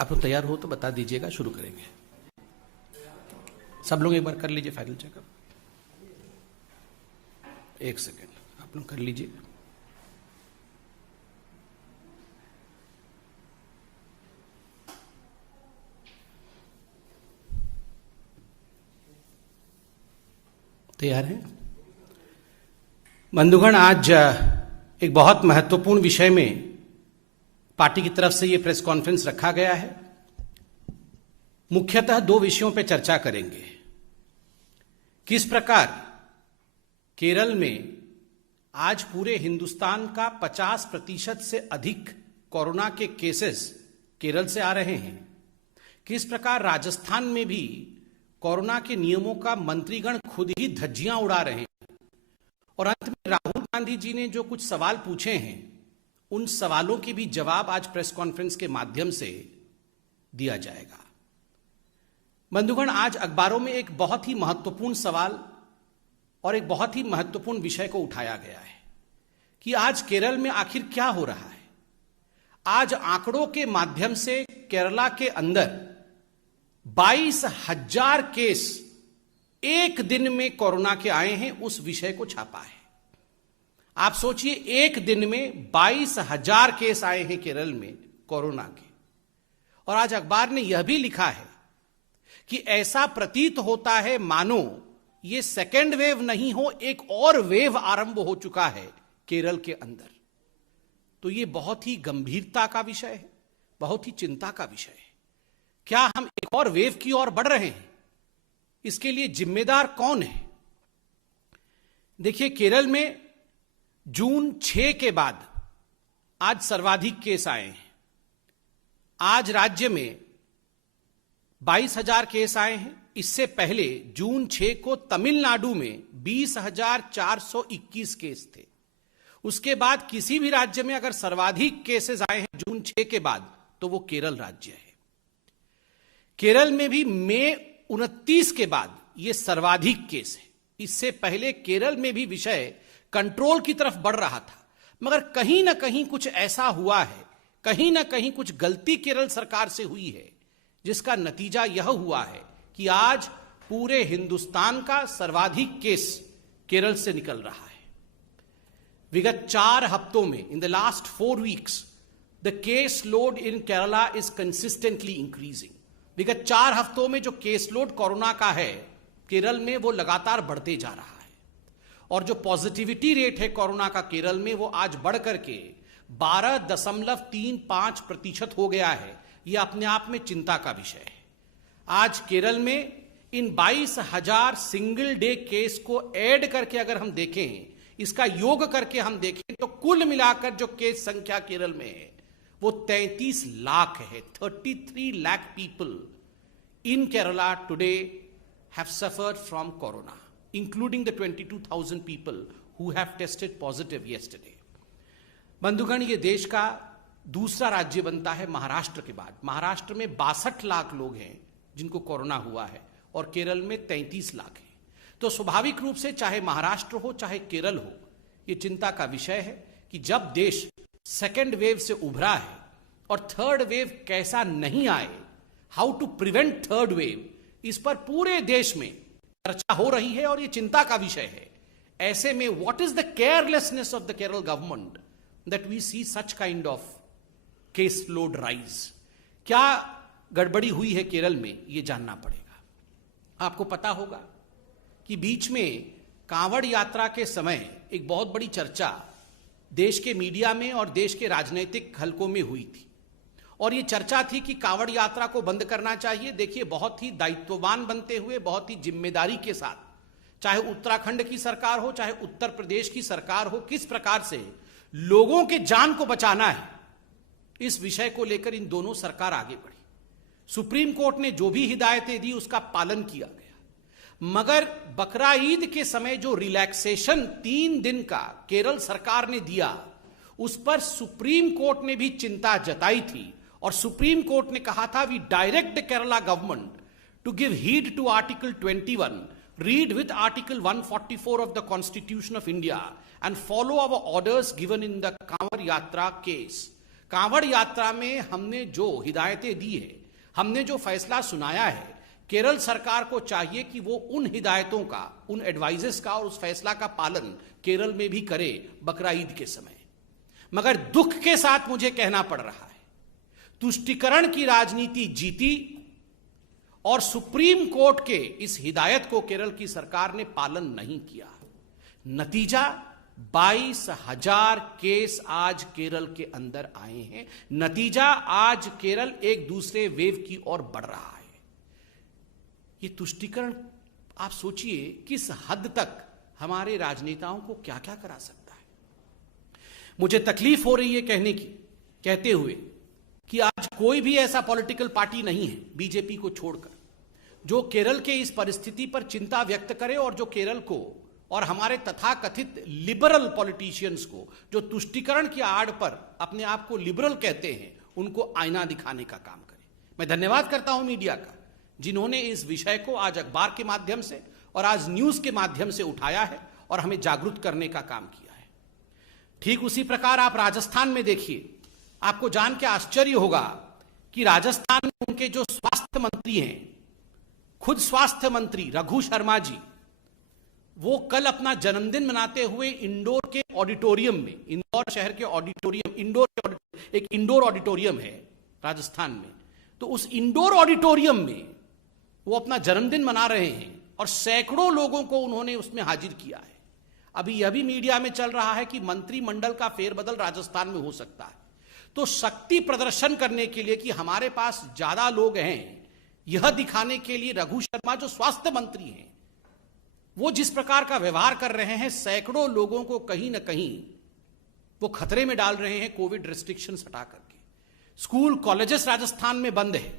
आप लोग तैयार हो तो बता दीजिएगा, शुरू करेंगे। सब लोग एक बार कर लीजिए फाइनल चेकअप। एक सेकेंड आप लोग कर लीजिए। तैयार हैं बंधुगण? आज एक बहुत महत्वपूर्ण विषय में पार्टी की तरफ से यह प्रेस कॉन्फ्रेंस रखा गया है। मुख्यतः दो विषयों पर चर्चा करेंगे। किस प्रकार केरल में आज पूरे हिंदुस्तान का 50% से अधिक कोरोना के केसेस केरल से आ रहे हैं। किस प्रकार राजस्थान में भी कोरोना के नियमों का मंत्रीगण खुद ही धज्जियां उड़ा रहे हैं। और अंत में राहुल गांधी जी ने जो कुछ सवाल पूछे हैं, उन सवालों के भी जवाब आज प्रेस कॉन्फ्रेंस के माध्यम से दिया जाएगा। बंधुगण, आज अखबारों में एक बहुत ही महत्वपूर्ण सवाल और एक बहुत ही महत्वपूर्ण विषय को उठाया गया है कि आज केरल में आखिर क्या हो रहा है। आज आंकड़ों के माध्यम से केरला के अंदर 22,000 केस एक दिन में कोरोना के आए हैं, उस विषय को छापा है। आप सोचिए, एक दिन में 22,000 केस आए हैं केरल में कोरोना के। और आज अखबार ने यह भी लिखा है कि ऐसा प्रतीत होता है मानो ये सेकेंड वेव नहीं हो, एक और वेव आरंभ हो चुका है केरल के अंदर। तो ये बहुत ही गंभीरता का विषय है, बहुत ही चिंता का विषय है। क्या हम एक और वेव की ओर बढ़ रहे हैं? इसके लिए जिम्मेदार कौन है? देखिए, केरल में जून 6 के बाद आज सर्वाधिक केस आए हैं। आज राज्य में 22,000 केस आए हैं। इससे पहले जून 6 को तमिलनाडु में 20,421 केस थे। उसके बाद किसी भी राज्य में अगर सर्वाधिक केसेस आए हैं जून 6 के बाद, तो वो केरल राज्य है। केरल में भी मई 29 के बाद ये सर्वाधिक केस है। इससे पहले केरल में भी विषय कंट्रोल की तरफ बढ़ रहा था, मगर कहीं ना कहीं कुछ ऐसा हुआ है, कहीं ना कहीं कुछ गलती केरल सरकार से हुई है, जिसका नतीजा यह हुआ है कि आज पूरे हिंदुस्तान का सर्वाधिक केस केरल से निकल रहा है। विगत 4 हफ्तों में, in the last 4 weeks, the case load in Kerala is consistently increasing. विगत 4 हफ्तों में जो केस लोड कोरोना का है केरल में, वो लगातार बढ़ते जा रहा है। और जो पॉजिटिविटी रेट है कोरोना का केरल में, वो आज बढ़ करके 12.35% हो गया है। यह अपने आप में चिंता का विषय है। आज केरल में इन 22,000 सिंगल डे केस को ऐड करके अगर हम देखें, इसका योग करके हम देखें, तो कुल मिलाकर जो केस संख्या केरल में है वो 33 लाख है। 33 lakh people in Kerala today have suffered from corona, including the 22,000 people who have tested positive yesterday. बंधुगण, ये देश का दूसरा राज्य बनता है महाराष्ट्र के बाद। महाराष्ट्र में 62 लाख लोग हैं जिनको कोरोना हुआ है और केरल में 33 लाख हैं। तो स्वाभाविक रूप से चाहे महाराष्ट्र हो चाहे केरल हो, ये चिंता का विषय है कि जब देश सेकेंड वेव से उभरा है और थर्ड वेव कैसा नहीं आए, how to prevent third wave, इस पर पूरे देश में चर्चा हो रही है और यह चिंता का विषय है। ऐसे में what is the carelessness of the Kerala government that we see such kind of case load rise? क्या गड़बड़ी हुई है केरल में, यह जानना पड़ेगा। आपको पता होगा कि बीच में कांवड़ यात्रा के समय एक बहुत बड़ी चर्चा देश के मीडिया में और देश के राजनीतिक हलकों में हुई थी, और ये चर्चा थी कि कांवड़ यात्रा को बंद करना चाहिए। देखिए, बहुत ही दायित्ववान बनते हुए, बहुत ही जिम्मेदारी के साथ, चाहे उत्तराखंड की सरकार हो चाहे उत्तर प्रदेश की सरकार हो, किस प्रकार से लोगों के जान को बचाना है, इस विषय को लेकर इन दोनों सरकार आगे बढ़ी। सुप्रीम कोर्ट ने जो भी हिदायतें दी उसका पालन किया गया, मगर बकरा ईद के समय जो रिलैक्सेशन 3 दिन का केरल सरकार ने दिया, उस पर सुप्रीम कोर्ट ने भी चिंता जताई थी। और सुप्रीम कोर्ट ने कहा था, we direct the Kerala government to give heed to article 21, read with article 144 of the constitution of India and follow our orders given in the Kanwar Yatra case. Kanwar यात्रा में हमने जो हिदायतें दी है, हमने जो फैसला सुनाया है, केरल सरकार को चाहिए कि वो उन हिदायतों का, उन एडवाइजेस का और उस फैसला का पालन केरल में भी करे बकरा ईद के समय। मगर दुख के साथ मुझे कहना पड़ रहा है, तुष्टीकरण की राजनीति जीती और सुप्रीम कोर्ट के इस हिदायत को केरल की सरकार ने पालन नहीं किया। नतीजा 22,000 केस आज केरल के अंदर आए हैं। नतीजा आज केरल एक दूसरे वेव की ओर बढ़ रहा है। ये तुष्टीकरण आप सोचिए किस हद तक हमारे राजनेताओं को क्या क्या करा सकता है। मुझे तकलीफ हो रही है कहते हुए कि आज कोई भी ऐसा पॉलिटिकल पार्टी नहीं है बीजेपी को छोड़कर जो केरल के इस परिस्थिति पर चिंता व्यक्त करे और जो केरल को और हमारे तथाकथित लिबरल पॉलिटिशियंस को, जो तुष्टीकरण की आड़ पर अपने आप को लिबरल कहते हैं, उनको आईना दिखाने का काम करे। मैं धन्यवाद करता हूं मीडिया का, जिन्होंने इस विषय को आज अखबार के माध्यम से और आज न्यूज के माध्यम से उठाया है और हमें जागरूक करने का काम किया है। ठीक उसी प्रकार आप राजस्थान में देखिए, आपको जान के आश्चर्य होगा कि राजस्थान में उनके जो स्वास्थ्य मंत्री हैं, खुद स्वास्थ्य मंत्री रघु शर्मा जी, वो कल अपना जन्मदिन मनाते हुए इंदौर के ऑडिटोरियम में, इंदौर शहर के ऑडिटोरियम, एक इंडोर ऑडिटोरियम है राजस्थान में, तो उस इंडोर ऑडिटोरियम में वो अपना जन्मदिन मना रहे हैं और सैकड़ों लोगों को उन्होंने उसमें हाजिर किया है। अभी यह भी मीडिया में चल रहा है कि मंत्रिमंडल का फेरबदल राजस्थान में हो सकता है। तो शक्ति प्रदर्शन करने के लिए कि हमारे पास ज्यादा लोग हैं, यह दिखाने के लिए रघु शर्मा जो स्वास्थ्य मंत्री हैं, वो जिस प्रकार का व्यवहार कर रहे हैं, सैकड़ों लोगों को कहीं ना कहीं वो खतरे में डाल रहे हैं कोविड रिस्ट्रिक्शंस हटा करके। स्कूल कॉलेजेस राजस्थान में बंद है,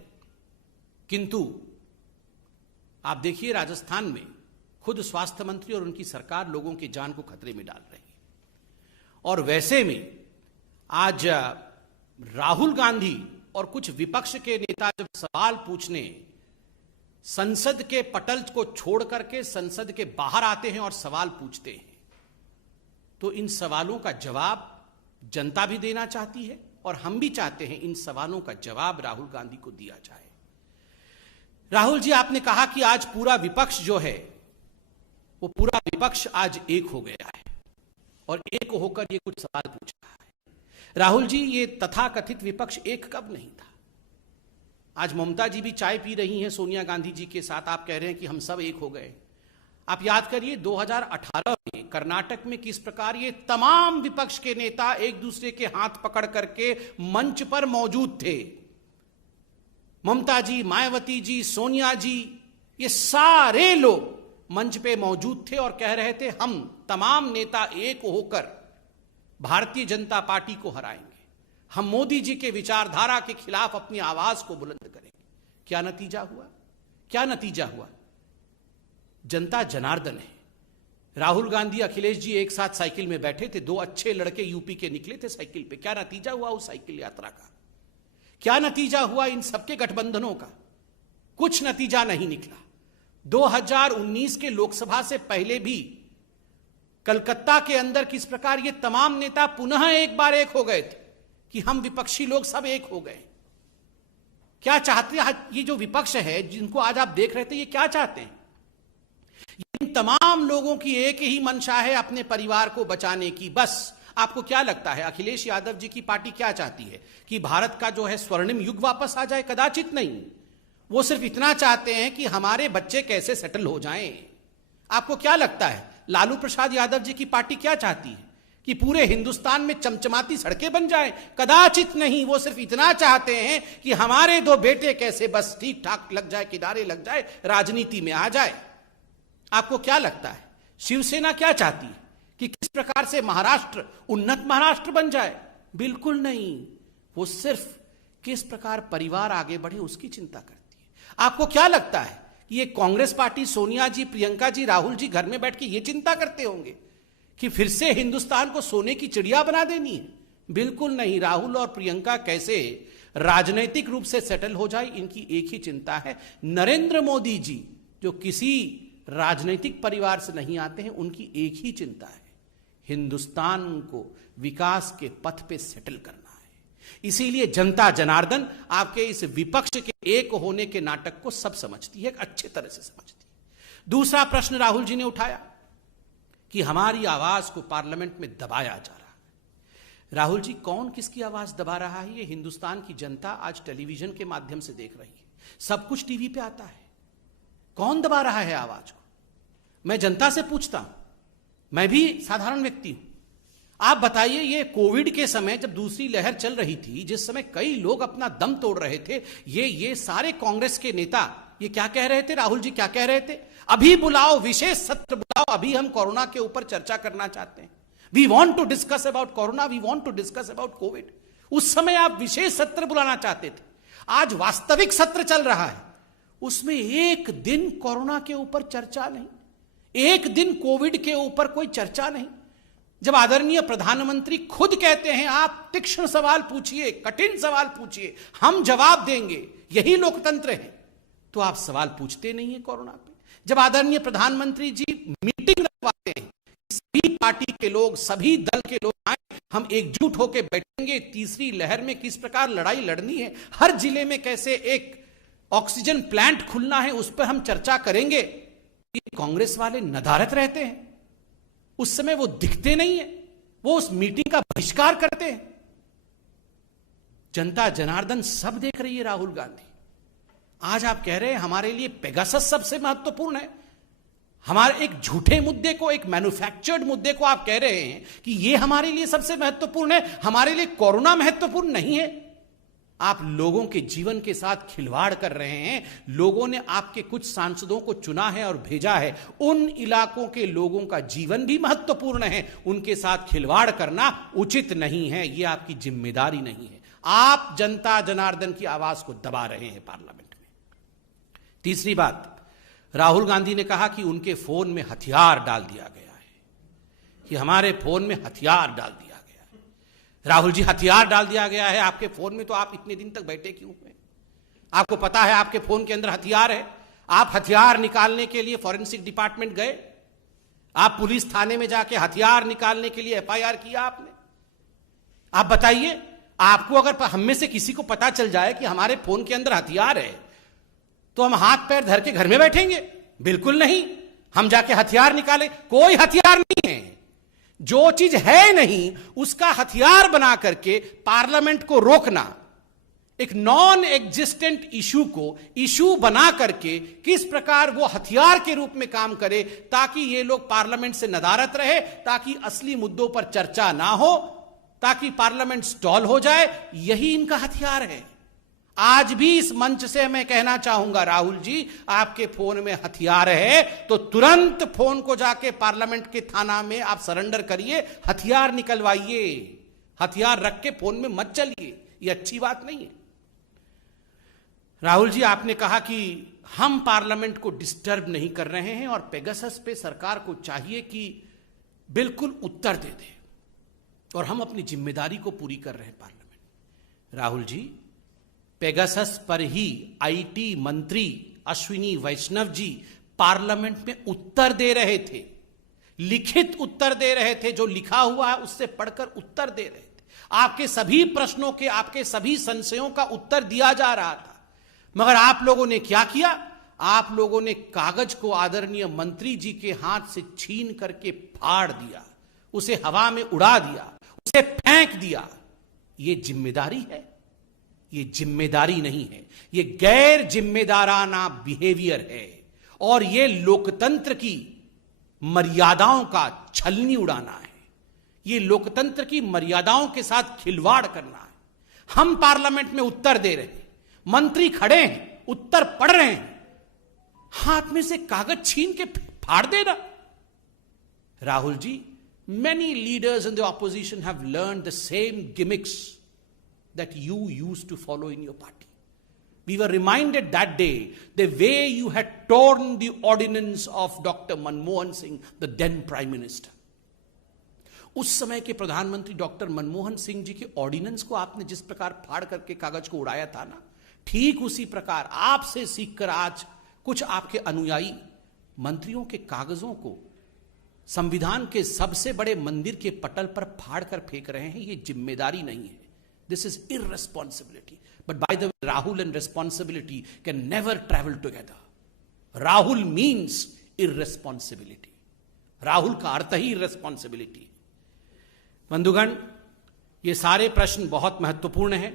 किंतु आप देखिए राजस्थान में खुद स्वास्थ्य मंत्री और उनकी सरकार लोगों की जान को खतरे में डाल रही है। और वैसे में आज राहुल गांधी और कुछ विपक्ष के नेता जब सवाल पूछने संसद के पटल को छोड़ करके संसद के बाहर आते हैं और सवाल पूछते हैं, तो इन सवालों का जवाब जनता भी देना चाहती है और हम भी चाहते हैं इन सवालों का जवाब राहुल गांधी को दिया जाए। राहुल जी, आपने कहा कि आज पूरा विपक्ष जो है, वो पूरा विपक्ष आज एक हो गया है और एक होकर ये कुछ सवाल पूछ रहा है। राहुल जी, ये तथाकथित विपक्ष एक कब नहीं था? आज ममता जी भी चाय पी रही हैं सोनिया गांधी जी के साथ, आप कह रहे हैं कि हम सब एक हो गए। आप याद करिए 2018 में कर्नाटक में किस प्रकार ये तमाम विपक्ष के नेता एक दूसरे के हाथ पकड़ करके मंच पर मौजूद थे। ममता जी, मायावती जी, सोनिया जी, ये सारे लोग मंच पे मौजूद थे और कह रहे थे हम तमाम नेता एक होकर भारतीय जनता पार्टी को हराएंगे, हम मोदी जी के विचारधारा के खिलाफ अपनी आवाज को बुलंद करेंगे। क्या नतीजा हुआ? क्या नतीजा हुआ? जनता जनार्दन है। राहुल गांधी, अखिलेश जी एक साथ साइकिल में बैठे थे, दो अच्छे लड़के यूपी के निकले थे साइकिल पे। क्या नतीजा हुआ उस साइकिल यात्रा का? क्या नतीजा हुआ इन सबके गठबंधनों का? कुछ नतीजा नहीं निकला। 2019 के लोकसभा से पहले भी कलकत्ता के अंदर किस प्रकार ये तमाम नेता पुनः एक बार एक हो गए थे कि हम विपक्षी लोग सब एक हो गए। क्या चाहते हैं ये जो विपक्ष है, जिनको आज आप देख रहे थे, ये क्या चाहते हैं? इन तमाम लोगों की एक ही मंशा है अपने परिवार को बचाने की। बस आपको क्या लगता है अखिलेश यादव जी की पार्टी क्या चाहती है कि भारत का जो है स्वर्णिम युग वापस आ जाए? कदाचित नहीं। वो सिर्फ इतना चाहते हैं कि हमारे बच्चे कैसे सेटल हो जाएं। आपको क्या लगता है लालू प्रसाद यादव जी की पार्टी क्या चाहती है कि पूरे हिंदुस्तान में चमचमाती सड़कें बन जाएं? कदाचित नहीं। वो सिर्फ इतना चाहते हैं कि हमारे दो बेटे कैसे बस ठीक ठाक लग जाए, किनारे लग जाए, राजनीति में आ जाए। आपको क्या लगता है शिवसेना क्या चाहती है कि किस प्रकार से महाराष्ट्र उन्नत महाराष्ट्र बन जाए? बिल्कुल नहीं। वो सिर्फ किस प्रकार परिवार आगे बढ़े उसकी चिंता करती है। आपको क्या लगता है कि ये कांग्रेस पार्टी, सोनिया जी, प्रियंका जी, राहुल जी घर में बैठ के ये चिंता करते होंगे कि फिर से हिंदुस्तान को सोने की चिड़िया बना देनी है? बिल्कुल नहीं। राहुल और प्रियंका कैसे राजनीतिक रूप से सेटल हो जाए, इनकी एक ही चिंता है। नरेंद्र मोदी जी जो किसी राजनीतिक परिवार से नहीं आते हैं, उनकी एक ही चिंता है, हिंदुस्तान को विकास के पथ पे सेटल करना है। इसीलिए जनता जनार्दन आपके इस विपक्ष के एक होने के नाटक को सब समझती है, अच्छे तरह से समझती है। दूसरा प्रश्न राहुल जी ने उठाया कि हमारी आवाज को पार्लियामेंट में दबाया जा रहा है। राहुल जी, कौन किसकी आवाज दबा रहा है? ये हिंदुस्तान की जनता आज टेलीविजन के माध्यम से देख रही है, सब कुछ टीवी पे आता है। कौन दबा रहा है आवाज को? मैं जनता से पूछता हूं, मैं भी साधारण व्यक्ति हूं। आप बताइए, ये कोविड के समय जब दूसरी लहर चल रही थी, जिस समय कई लोग अपना दम तोड़ रहे थे, ये सारे कांग्रेस के नेता ये क्या कह रहे थे? राहुल जी क्या कह रहे थे? अभी बुलाओ, विशेष सत्र बुलाओ, अभी हम कोरोना के ऊपर चर्चा करना चाहते हैं। We want to discuss about corona, we want to discuss about Covid. उस समय आप विशेष सत्र बुलाना चाहते थे। आज वास्तविक सत्र चल रहा है, उसमें एक दिन कोरोना के ऊपर चर्चा नहीं, एक दिन कोविड के ऊपर कोई चर्चा नहीं। जब आदरणीय प्रधानमंत्री खुद कहते हैं आप तीक्ष्ण सवाल पूछिए, कठिन सवाल पूछिए, हम जवाब देंगे, यही लोकतंत्र है, तो आप सवाल पूछते नहीं है कोरोना पे। जब आदरणीय प्रधानमंत्री जी मीटिंग रखवाते हैं, सभी पार्टी के लोग, सभी दल के लोग आए, हम एकजुट होकर बैठेंगे, तीसरी लहर में किस प्रकार लड़ाई लड़नी है, हर जिले में कैसे एक ऑक्सीजन प्लांट खुलना है, उस पर हम चर्चा करेंगे। ये कांग्रेस वाले नदारत रहते हैं, उस समय वो दिखते नहीं है, वो उस मीटिंग का बहिष्कार करते हैं। जनता जनार्दन सब देख रही है राहुल गांधी। आज आप कह रहे हैं हमारे लिए पेगासस सबसे महत्वपूर्ण है। हमारे एक झूठे मुद्दे को, एक मैन्युफैक्चर्ड मुद्दे को आप कह रहे हैं कि यह हमारे लिए सबसे महत्वपूर्ण है, हमारे लिए कोरोना महत्वपूर्ण नहीं है। आप लोगों के जीवन के साथ खिलवाड़ कर रहे हैं। लोगों ने आपके कुछ सांसदों को चुना है और भेजा है, उन इलाकों के लोगों का जीवन भी महत्वपूर्ण है, उनके साथ खिलवाड़ करना उचित नहीं है, यह आपकी जिम्मेदारी नहीं है। आप जनता जनार्दन की आवाज को दबा रहे हैं पार्लियामेंट में। तीसरी बात, राहुल गांधी ने कहा कि उनके फोन में हथियार डाल दिया गया है, कि हमारे फोन में हथियार डाल दिया गया है। राहुल जी, हथियार डाल दिया गया है आपके फोन में, तो आप इतने दिन तक बैठे क्यों हुए? आपको पता है आपके फोन के अंदर हथियार है। आप हथियार निकालने के लिए फॉरेंसिक डिपार्टमेंट गए, आप पुलिस थाने में जाके हथियार निकालने के लिए एफआईआर किया आपने। आप बताइए, आपको अगर हम में से किसी को पता चल जाए कि हमारे फोन के अंदर हथियार है, तो हम हाथ पैर धर के घर में बैठेंगे? बिल्कुल नहीं। हम जाके हथियार निकाले? कोई हथियार नहीं है। जो चीज है नहीं उसका हथियार बना करके पार्लियामेंट को रोकना, एक नॉन एग्जिस्टेंट इशू को इशू बना करके किस प्रकार वो हथियार के रूप में काम करे, ताकि ये लोग पार्लियामेंट से नदारत रहे, ताकि असली मुद्दों पर चर्चा ना हो, ताकि पार्लियामेंट स्टॉल हो जाए, यही इनका हथियार है। आज भी इस मंच से मैं कहना चाहूंगा, राहुल जी, आपके फोन में हथियार है तो तुरंत फोन को जाके पार्लियामेंट के थाना में आप सरेंडर करिए, हथियार निकलवाइए। हथियार रख के फोन में मत चलिए, ये अच्छी बात नहीं है। राहुल जी, आपने कहा कि हम पार्लियामेंट को डिस्टर्ब नहीं कर रहे हैं और पेगासस पे सरकार को चाहिए कि बिल्कुल उत्तर दे दे, और हम अपनी जिम्मेदारी को पूरी कर रहे हैं पार्लियामेंट। राहुल जी, पेगासस पर ही आईटी मंत्री अश्विनी वैष्णव जी पार्लियामेंट में उत्तर दे रहे थे, लिखित उत्तर दे रहे थे, जो लिखा हुआ है उससे पढ़कर उत्तर दे रहे थे। आपके सभी प्रश्नों के, आपके सभी संशयों का उत्तर दिया जा रहा था। मगर आप लोगों ने क्या किया? आप लोगों ने कागज को आदरणीय मंत्री जी के हाथ से छीन करके फाड़ दिया, उसे हवा में उड़ा दिया, उसे फेंक दिया। यह जिम्मेदारी है? ये जिम्मेदारी नहीं है, ये गैर जिम्मेदाराना बिहेवियर है, और ये लोकतंत्र की मर्यादाओं का छलनी उड़ाना है, ये लोकतंत्र की मर्यादाओं के साथ खिलवाड़ करना है। हम पार्लियामेंट में उत्तर दे रहे हैं, मंत्री खड़े हैं, उत्तर पढ़ रहे हैं, हाथ में से कागज छीन के फाड़ देना। Rahul ji, many leaders in the opposition have learned the same gimmicks that you used to follow in your party. We were reminded that day the way you had torn the ordinance of Dr. Manmohan Singh, the then Prime Minister. उस समय के प्रधानमंत्री doctor Manmohan Singh ji के ordinance को आपने जिस प्रकार फाड़ करके कागज को उड़ाया था ना, ठीक उसी प्रकार आपसे सीखकर आज कुछ आपके अनुयायी मंत्रियों के कागजों को संविधान के सबसे बड़े मंदिर के पटल पर फाड़ कर फेंक रहे हैं। यह जिम्मेदारी नहीं है। This is irresponsibility. But by the way, Rahul and responsibility can never travel together. Rahul means irresponsibility. Rahul का अर्थ ही irresponsibility. बंधुगण, ये सारे प्रश्न बहुत महत्वपूर्ण हैं.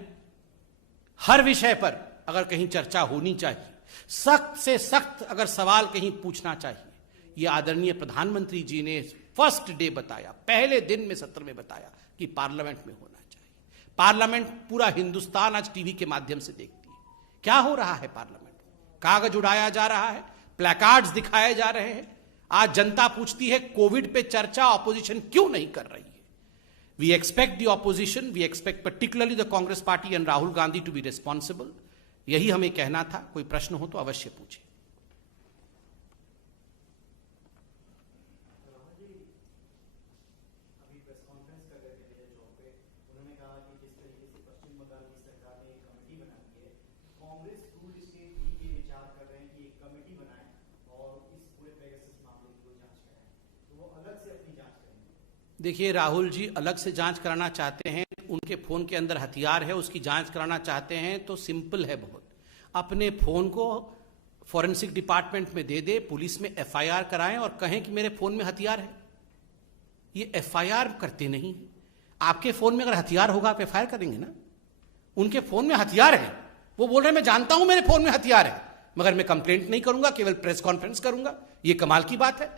हर विषय पर अगर कहीं चर्चा होनी चाहिए, सख्त से सख्त अगर सवाल कहीं पूछना चाहिए, ये आदरणीय प्रधानमंत्री जी ने फर्स्ट डे बताया, पहले दिन में सत्र में बताया कि पार्लियामेंट में होना चाहिए. पार्लियामेंट पूरा हिंदुस्तान आज टीवी के माध्यम से देखती है. क्या हो रहा है पार्लियामेंट में? कागज उड़ाया जा रहा है, प्लेकार्ड्स दिखाए जा रहे हैं. आज जनता पूछती है कोविड पे चर्चा ऑपोजिशन क्यों नहीं कर रही है. We expect the opposition, we expect particularly the Congress party and Rahul Gandhi to be responsible. यही हमें कहना था. कोई प्रश्न हो तो अवश्य पूछिए. देखिए, राहुल जी अलग से जांच कराना चाहते हैं. उनके फोन के अंदर हथियार है, उसकी जांच कराना चाहते हैं तो सिंपल है बहुत. अपने फोन को फॉरेंसिक डिपार्टमेंट में दे दे, पुलिस में एफआईआर कराएं और कहें कि मेरे फोन में हथियार है. ये एफआईआर करते नहीं. आपके फोन में अगर हथियार होगा आप एफआईआर करेंगे ना. उनके फोन में हथियार है, वो बोल रहे हैं मैं जानता हूं मेरे फोन में हथियार है, मगर मैं कंप्लेंट नहीं करूंगा, केवल प्रेस कॉन्फ्रेंस करूंगा. ये कमाल की बात है.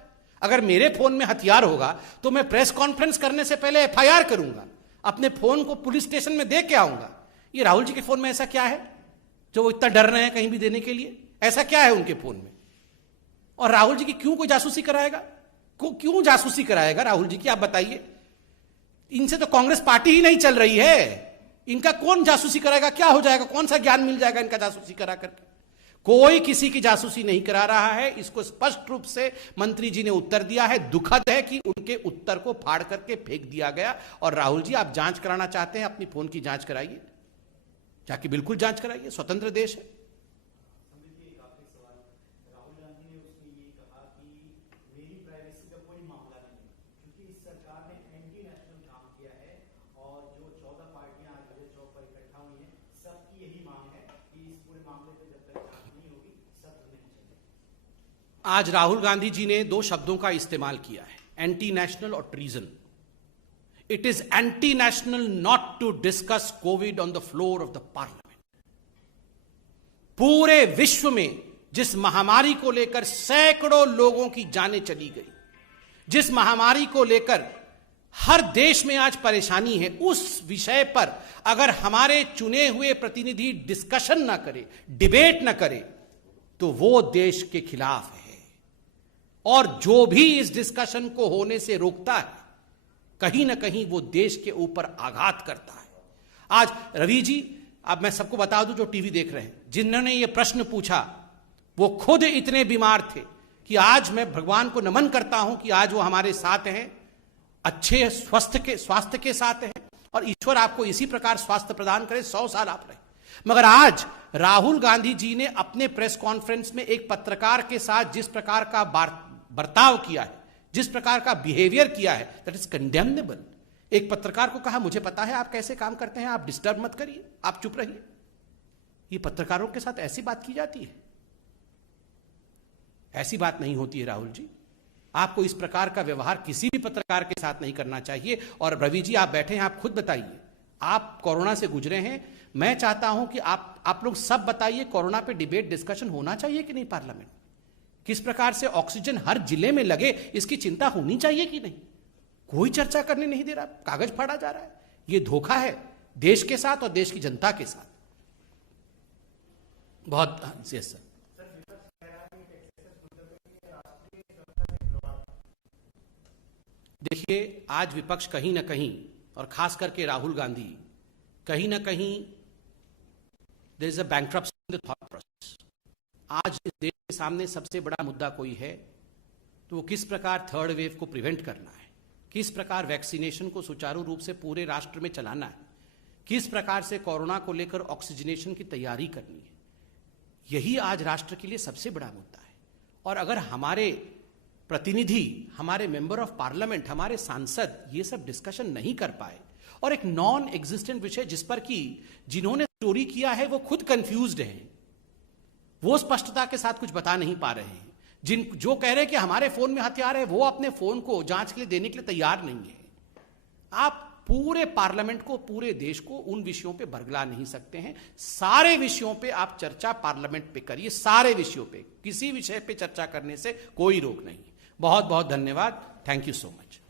अगर मेरे फोन में हथियार होगा तो मैं प्रेस कॉन्फ्रेंस करने से पहले एफआईआर करूंगा, अपने फोन को पुलिस स्टेशन में दे के आऊंगा. ये राहुल जी के फोन में ऐसा क्या है जो वो इतना डर रहे हैं कहीं भी देने के लिए? ऐसा क्या है उनके फोन में? और राहुल जी की क्यों कोई जासूसी कराएगा? क्यों जासूसी कराएगा राहुल जी की? आप बताइए. इनसे तो कांग्रेस पार्टी ही नहीं चल रही है. इनका कौन जासूसी कराएगा? क्या हो जाएगा? कौन सा ज्ञान मिल जाएगा इनका जासूसी करा करके? कोई किसी की जासूसी नहीं करा रहा है. इसको स्पष्ट रूप से मंत्री जी ने उत्तर दिया है. दुखद है कि उनके उत्तर को फाड़ करके फेंक दिया गया. और राहुल जी, आप जांच कराना चाहते हैं, अपनी फोन की जांच कराइए, जाके बिल्कुल जांच कराइए. स्वतंत्र देश है. आज राहुल गांधी जी ने दो शब्दों का इस्तेमाल किया है, एंटी नेशनल और treason. It is anti national not to discuss Covid on the floor of the parliament. पूरे विश्व में जिस महामारी को लेकर सैकड़ों लोगों की जानें चली गई, जिस महामारी को लेकर हर देश में आज परेशानी है, उस विषय पर अगर हमारे चुने हुए प्रतिनिधि डिस्कशन ना करे, डिबेट ना करे, तो वो देश के खिलाफ है. और जो भी इस डिस्कशन को होने से रोकता है, कहीं ना कहीं वो देश के ऊपर आघात करता है. आज रवि जी, अब मैं सबको बता दूं जो टीवी देख रहे हैं, जिन्होंने ये प्रश्न पूछा वो खुद इतने बीमार थे कि आज मैं भगवान को नमन करता हूं कि आज वो हमारे साथ हैं, अच्छे स्वास्थ्य के साथ हैं. और ईश्वर आपको इसी प्रकार स्वास्थ्य प्रदान करे, 100 साल आप रहे. मगर आज राहुल गांधी जी ने अपने प्रेस कॉन्फ्रेंस में एक पत्रकार के साथ जिस प्रकार का बर्ताव किया है, जिस प्रकार का बिहेवियर किया है, दैट इज कंडेमनेबल. एक पत्रकार को कहा मुझे पता है आप कैसे काम करते हैं, आप डिस्टर्ब मत करिए, आप चुप रहिए. ये पत्रकारों के साथ ऐसी बात की जाती है? ऐसी बात नहीं होती है राहुल जी. आपको इस प्रकार का व्यवहार किसी भी पत्रकार के साथ नहीं करना चाहिए. और रवि जी, आप बैठे हैं, आप खुद बताइए, आप कोरोना से गुजरे हैं. मैं चाहता हूं कि आप लोग सब बताइए, कोरोना पे डिबेट डिस्कशन होना चाहिए कि नहीं पार्लियामेंट? किस प्रकार से ऑक्सीजन हर जिले में लगे, इसकी चिंता होनी चाहिए कि नहीं? कोई चर्चा करने नहीं दे रहा, कागज फाड़ा जा रहा है. यह धोखा है देश के साथ और देश की जनता के साथ. बहुत सर. देखिए, आज विपक्ष कहीं ना कहीं, और खास करके राहुल गांधी, कहीं ना कहीं there is a bankruptcy in the thought process. आज इस देश के सामने सबसे बड़ा मुद्दा कोई है तो वो किस प्रकार थर्ड वेव को प्रिवेंट करना है, किस प्रकार वैक्सीनेशन को सुचारू रूप से पूरे राष्ट्र में चलाना है, किस प्रकार से कोरोना को लेकर ऑक्सीजनेशन की तैयारी करनी है. यही आज राष्ट्र के लिए सबसे बड़ा मुद्दा है. और अगर हमारे प्रतिनिधि, हमारे मेंबर ऑफ पार्लियामेंट, हमारे सांसद ये सब डिस्कशन नहीं कर पाए और एक नॉन एग्जिस्टेंट विषय जिस पर कि जिन्होंने चोरी किया है वो खुद कंफ्यूज्ड हैं, वो स्पष्टता के साथ कुछ बता नहीं पा रहे हैं। जो कह रहे हैं कि हमारे फोन में हथियार है, वो अपने फोन को जांच के लिए देने के लिए तैयार नहीं है। आप पूरे पार्लियामेंट को, पूरे देश को उन विषयों पे बरगला नहीं सकते हैं। सारे विषयों पे आप चर्चा पार्लियामेंट पे करिए, सारे विषयों पे, किसी विषय पे चर्चा करने से कोई रोक नहीं। बहुत बहुत धन्यवाद। Thank you so much.